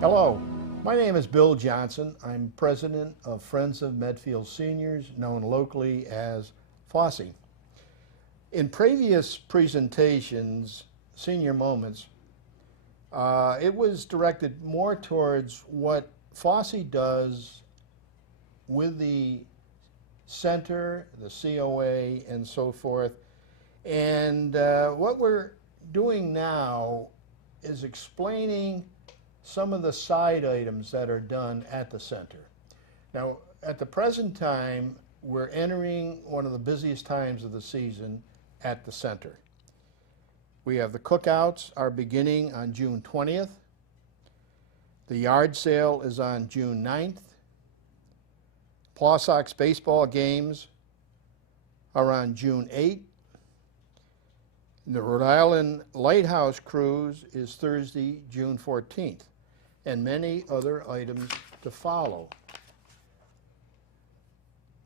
Hello, my name is Bill Johnson. I'm president of Friends of Medfield Seniors, known locally as FOSI. In previous presentations, Senior Moments, it was directed more towards what FOSI does with the center, the COA, and so forth. And what we're doing now is explaining some of the side items that are done at the center. Now, at the present time, we're entering one of the busiest times of the season at the center. We have the cookouts are beginning on June 20th. The yard sale is on June 9th. Paw Sox baseball games are on June 8th. The Rhode Island Lighthouse Cruise is Thursday, June 14th, and many other items to follow.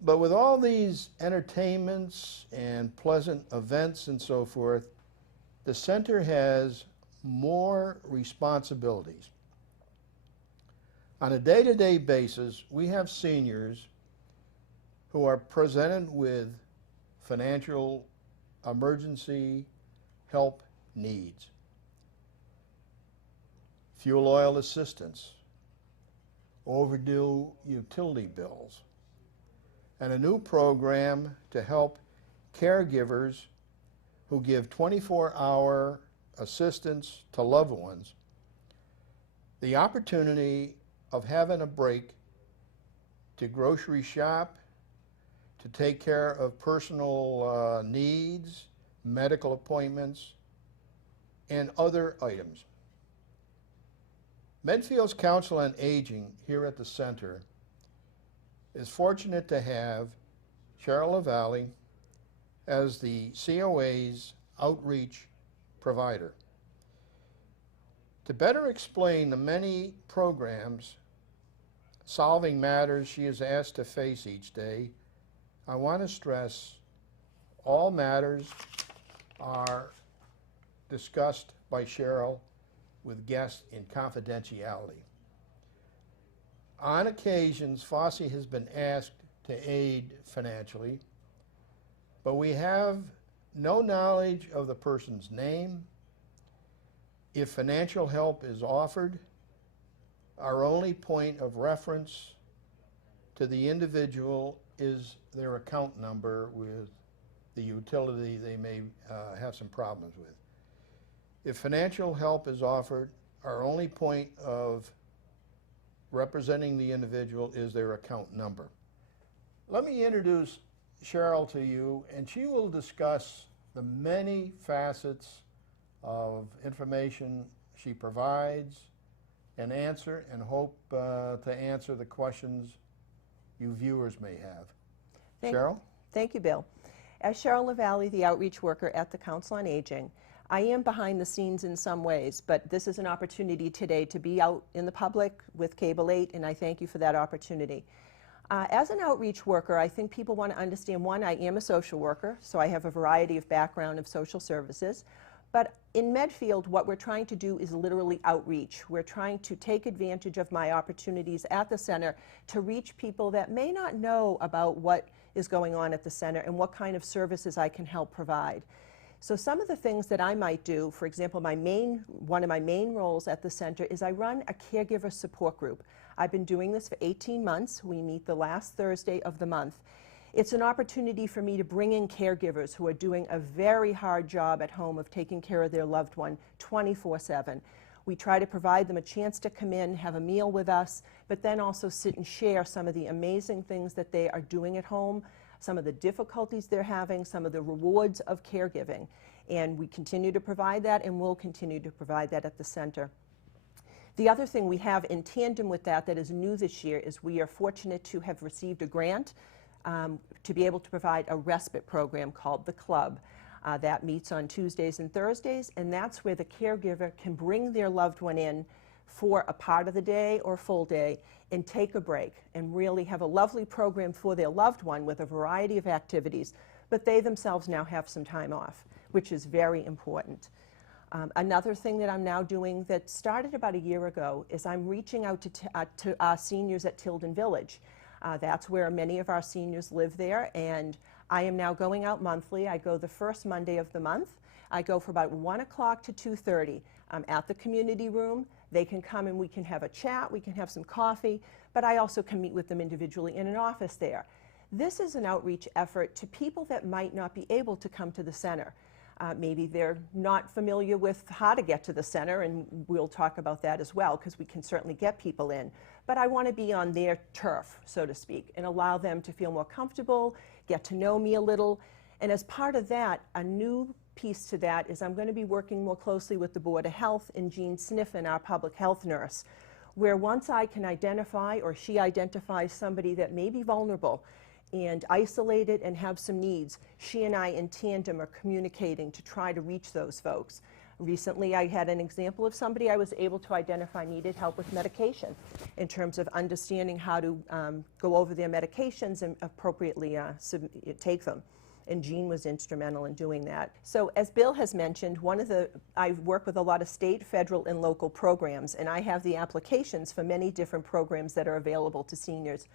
But with all these entertainments and pleasant events and so forth, the center has more responsibilities. On a day-to-day basis, we have seniors who are presented with financial emergency help needs. Fuel oil assistance, overdue utility bills, and a new program to help caregivers who give 24-hour assistance to loved ones the opportunity of having a break to grocery shop, to take care of personal needs, medical appointments, and other items. Medfield's Council on Aging here at the center is fortunate to have Cheryl Lavallee as the COA's outreach provider. To better explain the many programs solving matters she is asked to face each day, I want to stress all matters are discussed by Cheryl with guests in confidentiality. On occasions, FOSI has been asked to aid financially, but we have no knowledge of the person's name. If financial help is offered, our only point of reference to the individual is their account number with the utility they may have some problems with. If financial help is offered, our only point of representing the individual is their account number. Let me introduce Cheryl to you, and she will discuss the many facets of information she provides and hope to answer the questions you viewers may have. Cheryl? Thank you, Bill. As Cheryl Lavallee, the outreach worker at the Council on Aging, I am behind the scenes in some ways, but this is an opportunity today to be out in the public with Cable 8, and I thank you for that opportunity. As an outreach worker, I think people want to understand, one, I am a social worker, so I have a variety of background of social services. But in Medfield, what we're trying to do is literally outreach. We're trying to take advantage of my opportunities at the center to reach people that may not know about what is going on at the center and what kind of services I can help provide. So some of the things that I might do, for example, one of my main roles at the center is I run a caregiver support group. I've been doing this for 18 months. We meet the last Thursday of the month. It's an opportunity for me to bring in caregivers who are doing a very hard job at home of taking care of their loved one 24/7. We try to provide them a chance to come in, have a meal with us, but then also sit and share some of the amazing things that they are doing at home, some of the difficulties they're having, some of the rewards of caregiving. And we continue to provide that, and will continue to provide that at the center. The other thing we have in tandem with that is new this year is we are fortunate to have received a grant to be able to provide a respite program called The Club. That meets on Tuesdays and Thursdays, and that's where the caregiver can bring their loved one in for a part of the day or full day and take a break and really have a lovely program for their loved one with a variety of activities, but they themselves now have some time off, which is very important. Another thing that I'm now doing that started about a year ago is I'm reaching out to our seniors at Tilton Village. That's where many of our seniors live there, and I am now going out monthly. I go the first Monday of the month. I go for about 1 o'clock to 2:30. I'm at the community room. They can come and we can have a chat, we can have some coffee, but I also can meet with them individually in an office there. This is an outreach effort to people that might not be able to come to the center. Maybe they're not familiar with how to get to the center, and we'll talk about that as well, because we can certainly get people in. But I want to be on their turf, so to speak, and allow them to feel more comfortable, get to know me a little. And as part of that, a new piece to that is I'm going to be working more closely with the Board of Health and Jean Sniffen, our public health nurse, where once I can identify, or she identifies somebody that may be vulnerable and isolated and have some needs, she and I in tandem are communicating to try to reach those folks. Recently I had an example of somebody I was able to identify needed help with medication in terms of understanding how to go over their medications and appropriately take them. And Jean was instrumental in doing that. So as Bill has mentioned, I work with a lot of state, federal, and local programs, and I have the applications for many different programs that are available to seniors.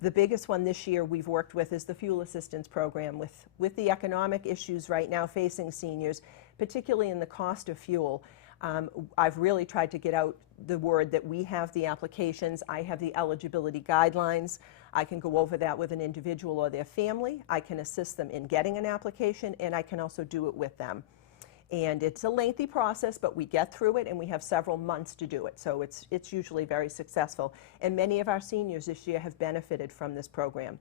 The biggest one this year we've worked with is the fuel assistance program. With the economic issues right now facing seniors, particularly in the cost of fuel, I've really tried to get out the word that we have the applications, I have the eligibility guidelines, I can go over that with an individual or their family, I can assist them in getting an application, and I can also do it with them. And it's a lengthy process, but we get through it, and we have several months to do it, so it's usually very successful. And many of our seniors this year have benefited from this program.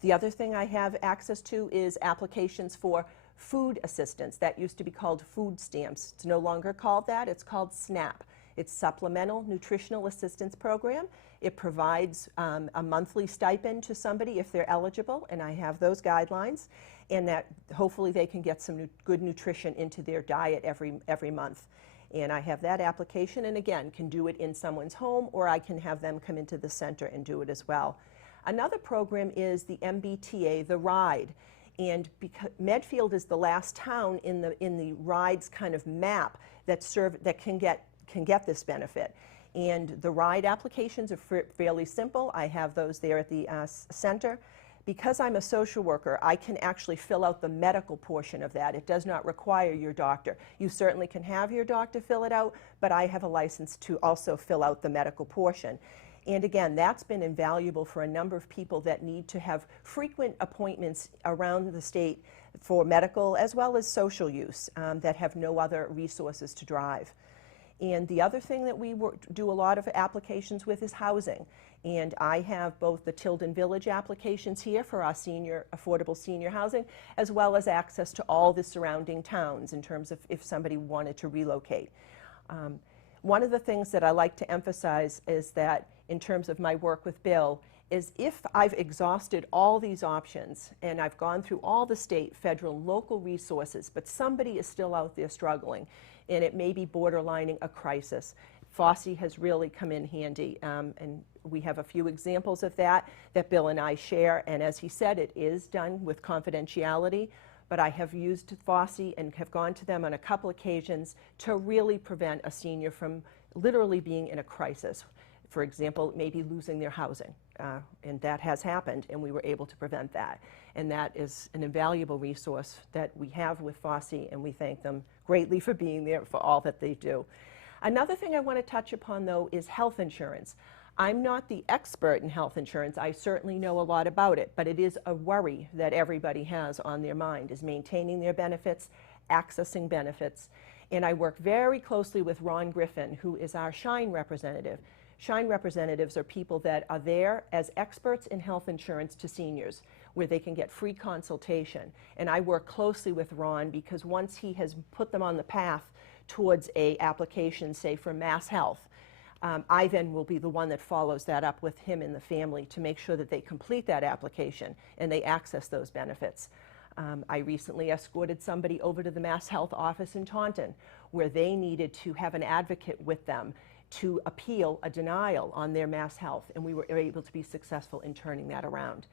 The other thing I have access to is applications for food assistance. That used to be called food stamps. It's no longer called that, it's called SNAP. It's Supplemental Nutritional Assistance Program. It provides a monthly stipend to somebody if they're eligible, and I have those guidelines, and that hopefully they can get some good nutrition into their diet every month. And I have that application, and again, can do it in someone's home, or I can have them come into the center and do it as well. Another program is the MBTA, the RIDE. And because Medfield is the last town in the RIDE's kind of map that can get this benefit. And the RIDE applications are fairly simple. I have those there at the center. Because I'm a social worker, I can actually fill out the medical portion of that. It does not require your doctor. You certainly can have your doctor fill it out, but I have a license to also fill out the medical portion. And again, that's been invaluable for a number of people that need to have frequent appointments around the state for medical as well as social use that have no other resources to drive. And the other thing that we do a lot of applications with is housing. And I have both the Tilton Village applications here for our affordable senior housing, as well as access to all the surrounding towns in terms of if somebody wanted to relocate. One of the things that I like to emphasize is that in terms of my work with Bill is if I've exhausted all these options and I've gone through all the state, federal, and local resources, but somebody is still out there struggling, and it may be borderlining a crisis, FOSI has really come in handy, and we have a few examples of that Bill and I share, and as he said, it is done with confidentiality, but I have used FOSI and have gone to them on a couple occasions to really prevent a senior from literally being in a crisis. For example, maybe losing their housing, and that has happened, and we were able to prevent that. And that is an invaluable resource that we have with FOSI, and we thank them greatly for being there for all that they do. Another thing I want to touch upon, though, is health insurance. I'm not the expert in health insurance. I certainly know a lot about it, but it is a worry that everybody has on their mind, is maintaining their benefits, accessing benefits. And I work very closely with Ron Griffin, who is our SHINE representative. SHINE representatives are people that are there as experts in health insurance to seniors, where they can get free consultation. And I work closely with Ron because once he has put them on the path towards a application, say for Mass Health, I then will be the one that follows that up with him and the family to make sure that they complete that application and they access those benefits. I recently escorted somebody over to the Mass Health office in Taunton, where they needed to have an advocate with them to appeal a denial on their Mass Health, and we were able to be successful in turning that around.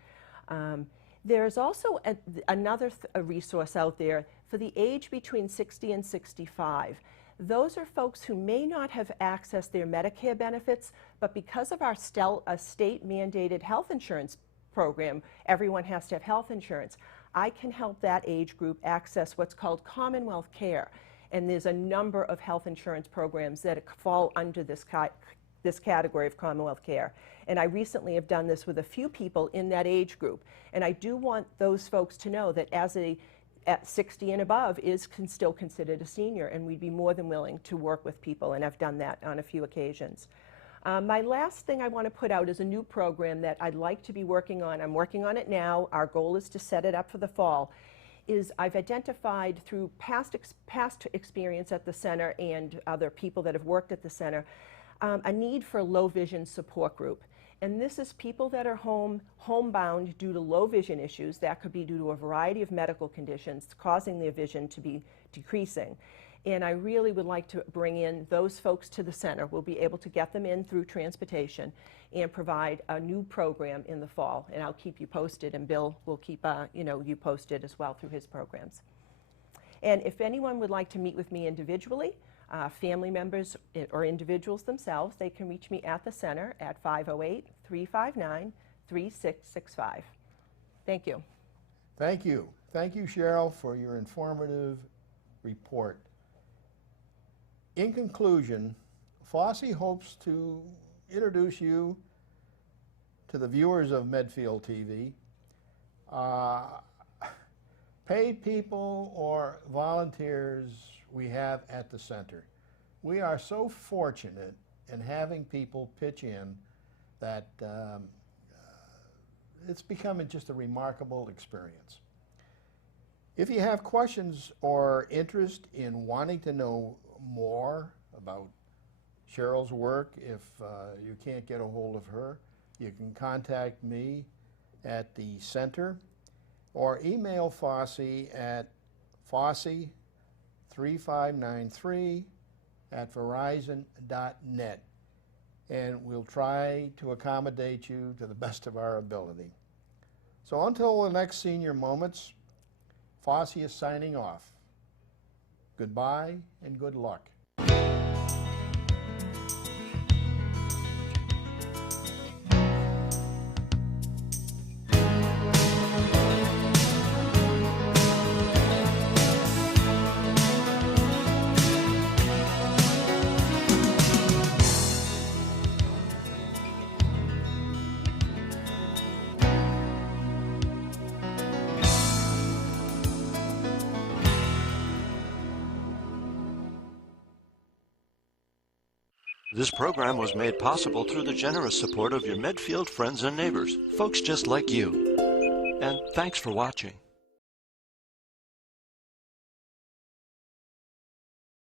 There's also another resource out there for the age between 60 and 65. Those are folks who may not have accessed their Medicare benefits, but because of our state-mandated health insurance program, everyone has to have health insurance. I can help that age group access what's called Commonwealth Care, and there's a number of health insurance programs that fall under this category of Commonwealth Care. And I recently have done this with a few people in that age group. And I do want those folks to know that at 60 and above can still considered a senior, and we'd be more than willing to work with people, and I've done that on a few occasions. My last thing I want to put out is a new program that I'd like to be working on. I'm working on it now. Our goal is to set it up for the fall. I've identified through past experience at the center and other people that have worked at the center a need for a low vision support group. And this is people that are homebound due to low vision issues. That could be due to a variety of medical conditions causing their vision to be decreasing. And I really would like to bring in those folks to the center. We'll be able to get them in through transportation and provide a new program in the fall. And I'll keep you posted, and Bill will keep you posted as well through his programs. And if anyone would like to meet with me individually, family members or individuals themselves, they can reach me at the center at 508-359-3665. Thank you. Thank you. Thank you, Cheryl, for your informative report. In conclusion, FOSI hopes to introduce you to the viewers of Medfield TV, paid people or volunteers we have at the center. We are so fortunate in having people pitch in that it's becoming just a remarkable experience. If you have questions or interest in wanting to know more about Cheryl's work, if you can't get a hold of her, you can contact me at the center or email FOSI at FOSI3593@verizon.net, and we'll try to accommodate you to the best of our ability. So until the next Senior Moments, FOSI is signing off. Goodbye and good luck. This program was made possible through the generous support of your Medfield friends and neighbors, folks just like you. And thanks for watching.